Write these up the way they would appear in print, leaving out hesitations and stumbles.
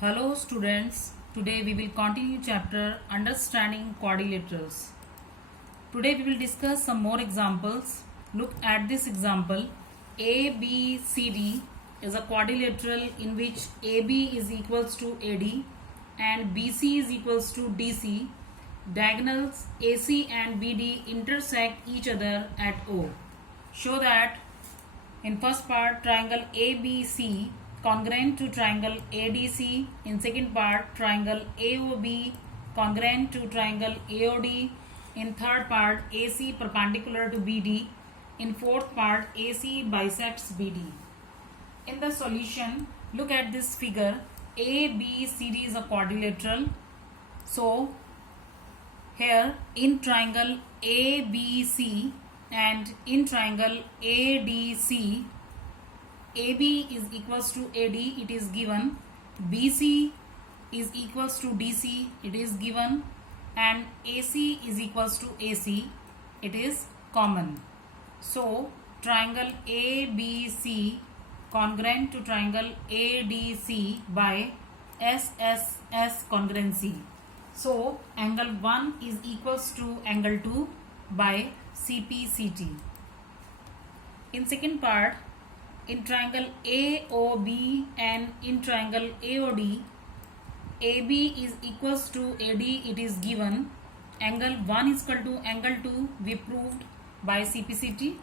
Hello students, today we will continue chapter Understanding Quadrilaterals. Today we will discuss some more examples. Look at this example. ABCD is a quadrilateral in which AB is equals to AD and BC is equals to DC. Diagonals AC and BD intersect each other at O. Show that in first part triangle ABC congruent to triangle ADC. In second part triangle AOB congruent to triangle AOD. In third part AC perpendicular to BD. In fourth part AC bisects BD. In the solution, look at this figure. ABCD is a quadrilateral. So here in triangle ABC and in triangle ADC, AB is equals to AD, it is given. BC is equals to DC, it is given. And AC is equals to AC, it is common. So triangle ABC congruent to triangle ADC by SSS congruency. So angle 1 is equals to angle 2 by CPCT. In second part, in triangle AOB and in triangle AOD, AB is equals to AD, it is given. Angle 1 is equal to angle 2, we proved by CPCT,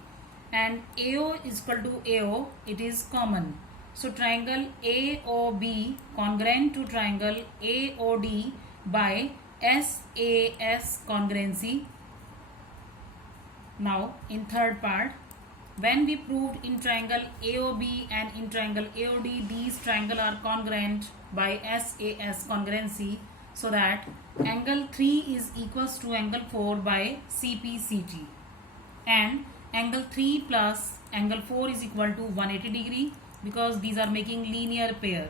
and AO is equal to AO, it is common. So triangle AOB congruent to triangle AOD by SAS congruency. Now in third part, when we proved in triangle AOB and in triangle AOD, these triangles are congruent by SAS congruency, so that angle 3 is equals to angle 4 by CPCT, and angle 3 plus angle 4 is equal to 180 degree because these are making linear pair.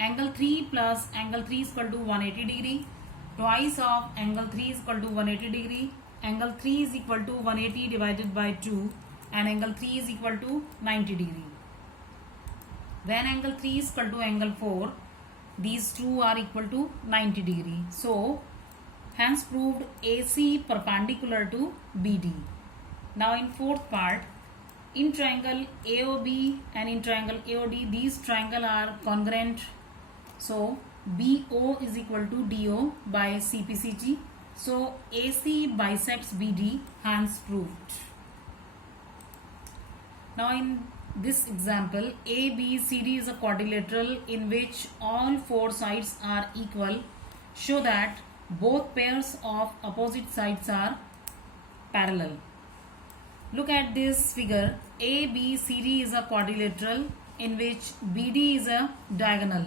Angle 3 plus angle 3 is equal to 180 degree. Twice of angle 3 is equal to 180 degree. Angle 3 is equal to 180 divided by 2, and angle 3 is equal to 90 degree. When angle 3 is equal to angle 4, these two are equal to 90 degree. So hence proved AC perpendicular to BD. Now in fourth part, in triangle AOB and in triangle AOD, these triangles are congruent. So BO is equal to DO by CPCT. So AC bisects BD, hence proved. Now in this example, ABCD is a quadrilateral in which all four sides are equal. Show that both pairs of opposite sides are parallel. Look at this figure. ABCD is a quadrilateral in which BD is a diagonal,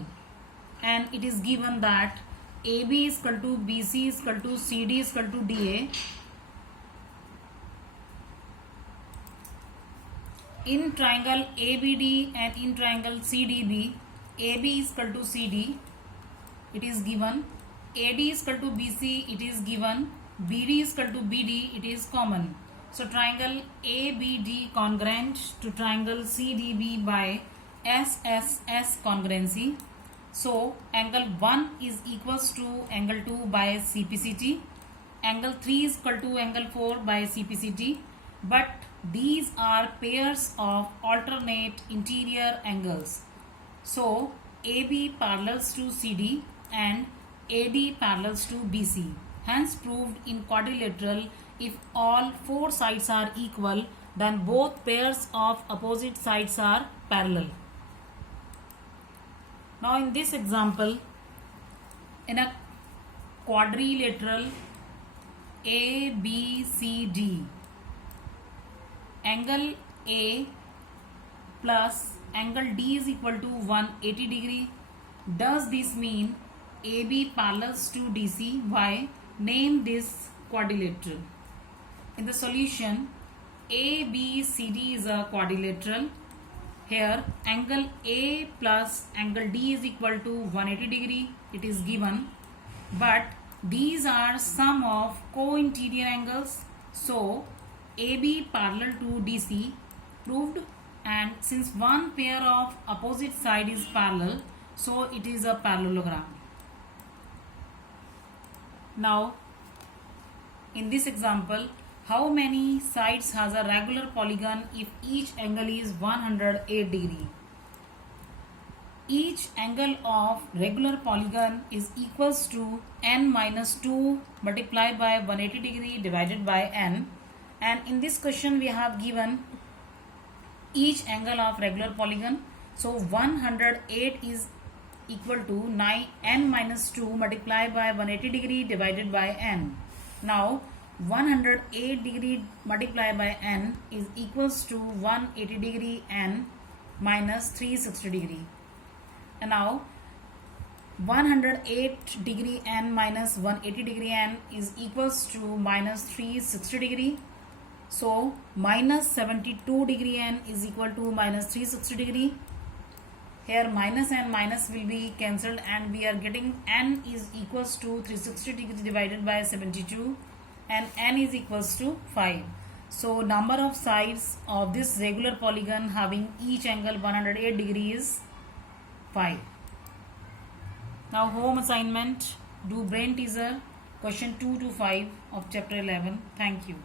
and it is given that AB is equal to BC is equal to CD is equal to DA. In triangle ABD and in triangle CDB, AB is equal to CD, it is given. AD is equal to BC, it is given. BD is equal to BD, it is common. So triangle ABD congruent to triangle CDB by SSS congruency. So angle 1 is equals to angle 2 by CPCT. Angle 3 is equal to angle 4 by CPCT. But these are pairs of alternate interior angles. So AB parallels to CD and AD parallels to BC. Hence proved in quadrilateral, if all four sides are equal, then both pairs of opposite sides are parallel. Now in this example, in a quadrilateral ABCD, angle A plus angle D is equal to 180 degree. Does this mean AB parallels to DC? Why? Name this quadrilateral. In the solution, ABCD is a quadrilateral. Here angle A plus angle D is equal to 180 degree, it is given, but these are sum of co-interior angles. So AB parallel to DC proved, and since one pair of opposite side is parallel, So it is a parallelogram. Now in this example, how many sides has a regular polygon if each angle is 108 degree? Each angle of regular polygon is equals to n minus 2 multiplied by 180 degree divided by n. And in this question we have given each angle of regular polygon. So 108 is equal to n minus 2 multiplied by 180 degree divided by n. Now 108 degree multiplied by n is equals to 180 degree n minus 360 degree. And now 108 degree n minus 180 degree n is equals to minus 360 degree. So minus 72 degree n is equal to minus 360 degree. Here minus and minus will be cancelled and we are getting n is equals to 360 degree divided by 72 and n is equals to 5. So number of sides of this regular polygon having each angle 108 degree is 5. Now home assignment, do brain teaser question 2 to 5 of chapter 11. Thank you.